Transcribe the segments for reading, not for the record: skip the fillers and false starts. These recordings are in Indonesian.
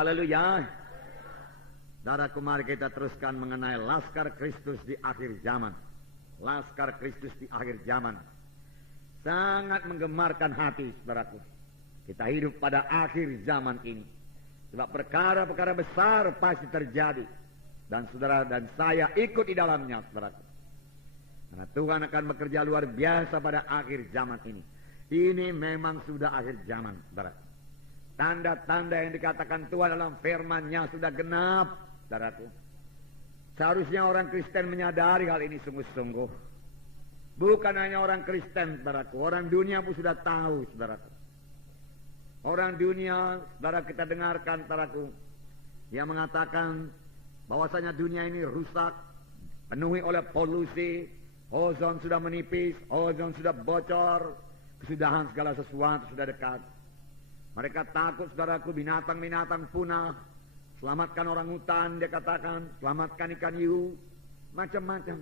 Haleluya. Saudaraku, mari kita teruskan mengenai Laskar Kristus di akhir zaman. Laskar Kristus di akhir zaman. Sangat menggemarkan hati, saudaraku. Kita hidup pada akhir zaman ini. Sebab perkara-perkara besar pasti terjadi. Dan saudara dan saya ikut di dalamnya, saudaraku. Karena Tuhan akan bekerja luar biasa pada akhir zaman ini. Ini memang sudah akhir zaman, saudaraku. Tanda-tanda yang dikatakan Tuhan dalam firman-Nya sudah genap, saudaraku. Seharusnya orang Kristen menyadari hal ini sungguh-sungguh. Bukan hanya orang Kristen, saudaraku. Orang dunia pun sudah tahu, saudaraku. Orang dunia, saudara, kita dengarkan, saudaraku, yang mengatakan bahwasanya dunia ini rusak, penuhi oleh polusi, ozon sudah menipis, ozon sudah bocor, kesudahan segala sesuatu sudah dekat. Mereka takut, saudaraku, binatang-binatang punah. Selamatkan orang hutan, dia katakan, selamatkan ikan hiu, macam-macam.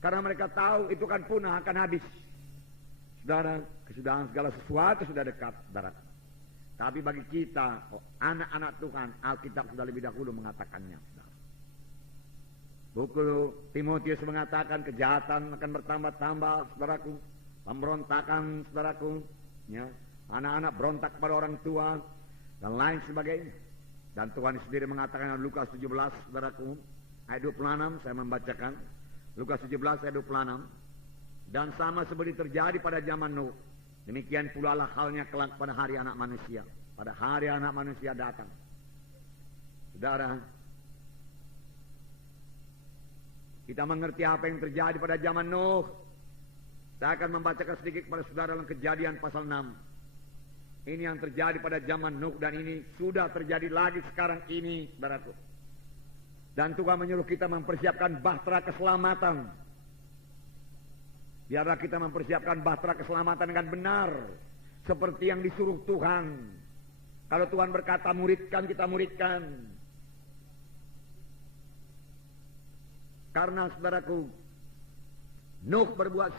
Karena mereka tahu itu kan punah, akan habis. Saudara, kesudahan segala sesuatu sudah dekat, saudara. Tapi bagi kita, anak-anak Tuhan, Alkitab sudah lebih dahulu mengatakannya, saudara. Buku Timotius mengatakan kejahatan akan bertambah-tambah, saudaraku. Pemberontakan, saudaraku, ya. Anak-anak berontak kepada orang tua dan lain sebagainya. Dan Tuhan sendiri mengatakan dalam Lukas 17, saudaraku, ayat 26, saya membacakan. Lukas 17 ayat 26. Dan sama seperti terjadi pada zaman Nuh, demikian pula lah halnya kelak pada hari anak manusia. Pada hari anak manusia datang. Saudara, kita mengerti apa yang terjadi pada zaman Nuh. Saya akan membacakan sedikit kepada saudara dalam Kejadian pasal 6. Ini yang terjadi pada zaman Nuh dan ini sudah terjadi lagi sekarang ini, saudaraku. Dan Tuhan menyuruh kita mempersiapkan bahtera keselamatan. Biarlah kita mempersiapkan bahtera keselamatan dengan benar, seperti yang disuruh Tuhan. Kalau Tuhan berkata muridkan, kita muridkan. Karena, saudaraku, Nuh berbuat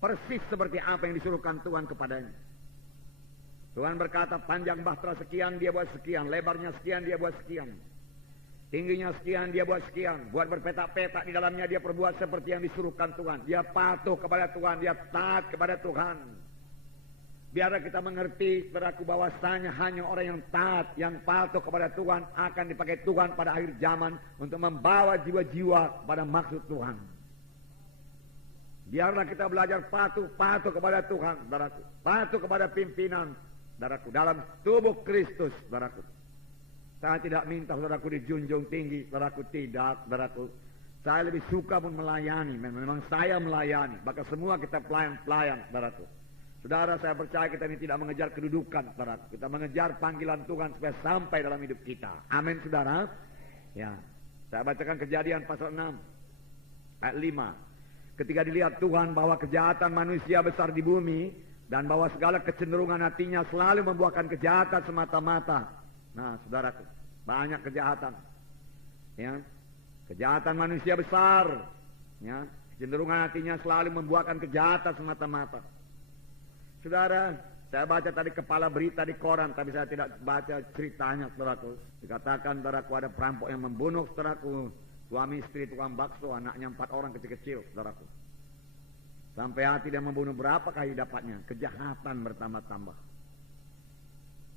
persis seperti apa yang disuruhkan Tuhan kepadanya. Tuhan berkata panjang bahtera sekian, dia buat sekian. Lebarnya sekian, dia buat sekian. Tingginya sekian, dia buat sekian. Buat berpetak-petak di dalamnya, dia perbuat seperti yang disuruhkan Tuhan. Dia patuh kepada Tuhan, dia taat kepada Tuhan. Biarlah kita mengerti, saudaraku, bahwasanya hanya orang yang taat, yang patuh kepada Tuhan akan dipakai Tuhan pada akhir zaman untuk membawa jiwa-jiwa pada maksud Tuhan. Biarlah kita belajar patuh kepada Tuhan, saudaraku. Patuh kepada pimpinan, saudaraku, dalam tubuh Kristus, saudaraku. Saya tidak minta saudaraku dijunjung tinggi, saudaraku, tidak, saudaraku. Saya lebih suka pun melayani, memang saya melayani. Bahkan semua kita pelayan-pelayan, saudaraku. Saudara, saya percaya kita ini tidak mengejar kedudukan, saudaraku. Kita mengejar panggilan Tuhan supaya sampai dalam hidup kita. Amin, saudara. Ya, saya bacakan Kejadian pasal 6 ayat 5. Ketika dilihat Tuhan bahwa kejahatan manusia besar di bumi dan bahwa segala kecenderungan hatinya selalu membuahkan kejahatan semata-mata. Nah, saudaraku, banyak kejahatan. Ya. Kejahatan manusia besar, ya. Kecenderungan hatinya selalu membuahkan kejahatan semata-mata. Saudara, saya baca tadi kepala berita di koran, tapi saya tidak baca ceritanya, saudaraku. Dikatakan, saudaraku, ada perampok yang membunuh, saudaraku, suami istri tukang bakso, anaknya 4 orang kecil-kecil, saudaraku. Sampai hati dia membunuh berapa kali dapatnya. Kejahatan bertambah-tambah.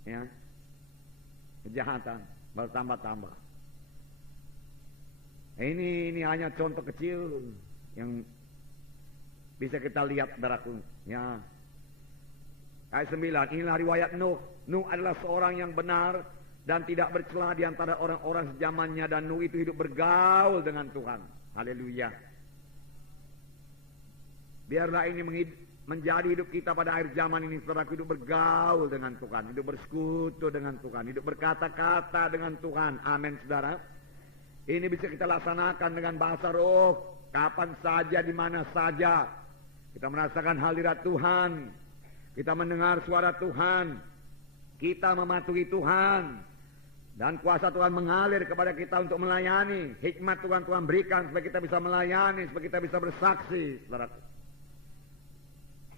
Ya. Kejahatan bertambah-tambah. Ini hanya contoh kecil yang bisa kita lihat, saudaraku. Ya. Ayat 9, inilah riwayat Nuh. Nuh adalah seorang yang benar dan tidak bercela di antara orang-orang sejamannya, dan Nuh itu hidup bergaul dengan Tuhan. Haleluya. Biarlah ini menjadi hidup kita pada akhir zaman ini, saudaraku, hidup bergaul dengan Tuhan, hidup bersekutu dengan Tuhan, hidup berkata-kata dengan Tuhan. Amin, saudara. Ini bisa kita laksanakan dengan bahasa roh, kapan saja, di mana saja. Kita merasakan hadirat Tuhan, kita mendengar suara Tuhan, kita mematuhi Tuhan, dan kuasa Tuhan mengalir kepada kita untuk melayani. Hikmat Tuhan berikan supaya kita bisa melayani, supaya kita bisa bersaksi, saudaraku.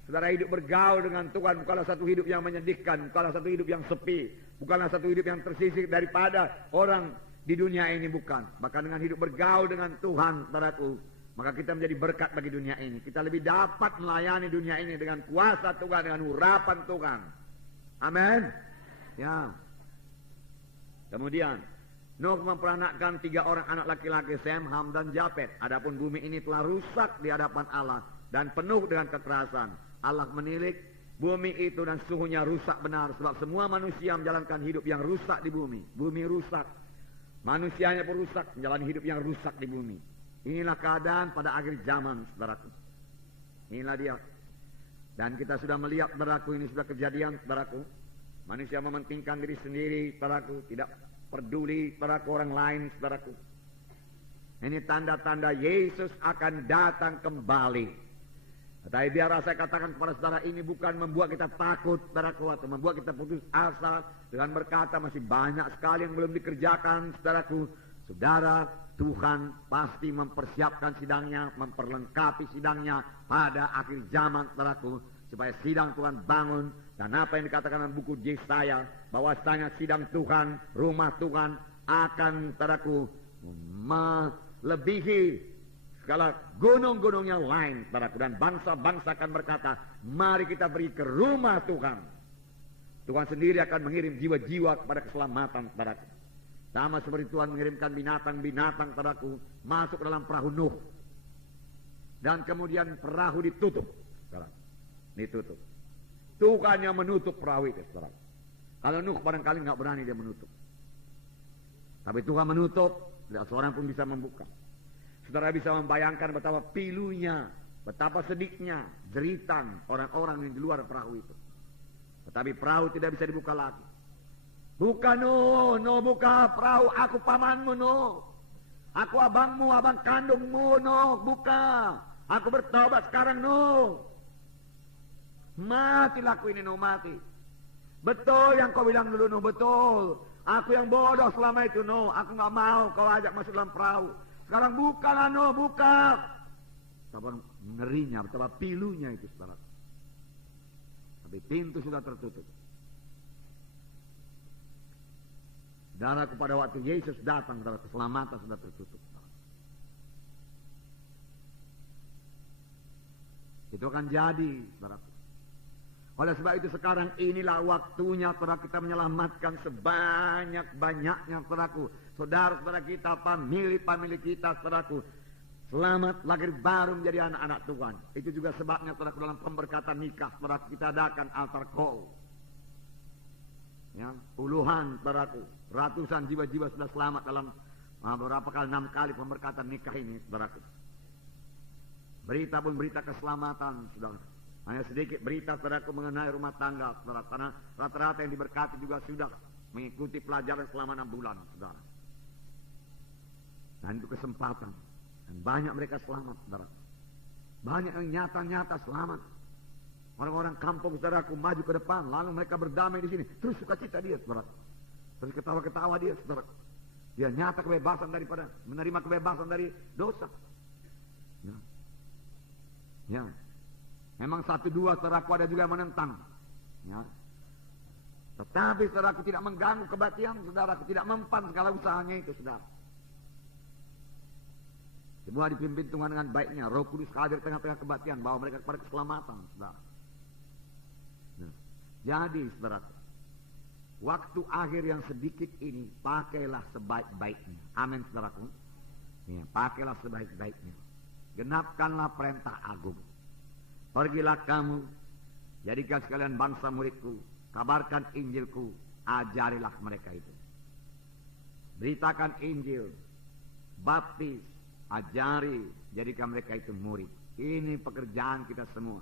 Saudara, hidup bergaul dengan Tuhan bukanlah satu hidup yang menyedihkan, bukanlah satu hidup yang sepi, bukanlah satu hidup yang tersisih daripada orang di dunia ini, bukan. Bahkan dengan hidup bergaul dengan Tuhan, saudaraku, maka kita menjadi berkat bagi dunia ini. Kita lebih dapat melayani dunia ini dengan kuasa Tuhan, dengan urapan Tuhan. Amin. Ya. Kemudian Nuh memperanakkan 3 orang anak laki-laki, Sem, Ham, dan Japet. Adapun bumi ini telah rusak di hadapan Allah dan penuh dengan kekerasan. Allah menilik bumi itu dan suhunya rusak benar, sebab semua manusia menjalankan hidup yang rusak di bumi. Bumi rusak, manusianya pun rusak, menjalani hidup yang rusak di bumi. Inilah keadaan pada akhir zaman, saudaraku. Inilah dia. Dan kita sudah melihat, saudaraku, ini sudah kejadian, saudaraku. Manusia mementingkan diri sendiri, saudaraku, tidak peduli saudaraku orang lain, saudaraku. Ini tanda-tanda Yesus akan datang kembali. Tetapi biarlah saya katakan kepada saudara, ini bukan membuat kita takut, saudaraku, atau membuat kita putus asa dengan berkata masih banyak sekali yang belum dikerjakan, saudaraku. Saudara, Tuhan pasti mempersiapkan sidangnya, memperlengkapi sidangnya pada akhir zaman, saudaraku, supaya sidang Tuhan bangun. Dan apa yang dikatakan dalam buku Yesaya, bahwasanya sidang Tuhan, rumah Tuhan akan, saudaraku, melebihi segala gunung-gunung yang lain, saudaraku. Dan bangsa-bangsa akan berkata, mari kita pergi ke rumah Tuhan. Tuhan sendiri akan mengirim jiwa-jiwa kepada keselamatan, saudaraku. Sama seperti Tuhan mengirimkan binatang-binatang, saudaraku, masuk dalam perahu Nuh. Dan kemudian perahu ditutup, saudaraku. Ditutup. Tuhan yang menutup perahu itu, saudaraku. Kalau Nuh barangkali nggak berani dia menutup. Tapi Tuhan menutup, tidak seorang pun bisa membuka. Saudara bisa membayangkan betapa pilunya, betapa sedihnya, jeritan orang-orang yang di luar perahu itu. Tetapi perahu tidak bisa dibuka lagi. Buka Nuh, buka perahu, aku pamanmu Nuh. Aku abangmu, abang kandungmu Nuh, buka. Aku bertobat sekarang Nuh. Mati laku ini Nuh, mati. Betul yang kau bilang dulu Nuh, betul. Aku yang bodoh selama itu Nuh, aku nggak mau kau ajak masuk dalam perahu. Sekarang bukalah Nuh, buka. Betapa ngerinya, betapa pilunya itu, saudara. Tapi pintu sudah tertutup. Saudara, pada waktu Yesus datang, saudara, keselamatan sudah tertutup. Itu akan jadi, saudara. Oleh sebab itu sekarang inilah waktunya, saudara, kita menyelamatkan sebanyak-banyaknya, saudaraku. Saudara-saudara kita, famili kita, saudaraku, selamat lahir baru menjadi anak-anak Tuhan. Itu juga sebabnya, saudaraku, dalam pemberkatan nikah, saudaraku, kita adakan altar call. Ya, puluhan, saudaraku, ratusan jiwa-jiwa sudah selamat dalam beberapa kali, 6 kali pemberkatan nikah ini, saudaraku. Berita pun berita keselamatan, saudara. Hanya sedikit berita, saudaraku, mengenai rumah tangga, saudara. Karena rata-rata yang diberkati juga sudah mengikuti pelajaran selama 6 bulan, saudara. Dan itu kesempatan. Dan banyak mereka selamat, saudara. Banyak yang nyata-nyata selamat. Orang-orang kampung, saudaraku, maju ke depan, lalu mereka berdamai di sini. Terus sukacita dia, saudara. Terus ketawa-ketawa dia, saudara. Dia nyata kebebasan daripada, menerima kebebasan dari dosa. Ya. Memang 1-2 saudaraku ada juga yang menentang. Ya. Tetapi saudaraku tidak mengganggu kebaktian, saudaraku tidak mempan segala usahanya itu, saudara. Semua dipimpin Tuhan dengan baiknya. Roh Kudus hadir tengah-tengah kebaktian, bawa mereka kepada keselamatan, saudara. Nah, jadi saudaraku, waktu akhir yang sedikit ini pakailah sebaik-baiknya. Amin, saudaraku. Ya, pakailah sebaik-baiknya. Genapkanlah perintah agung. Pergilah kamu, jadikan sekalian bangsa muridku, kabarkan Injilku, ajarilah mereka itu. Beritakan Injil, baptis, ajari, jadikan mereka itu murid. Ini pekerjaan kita semua.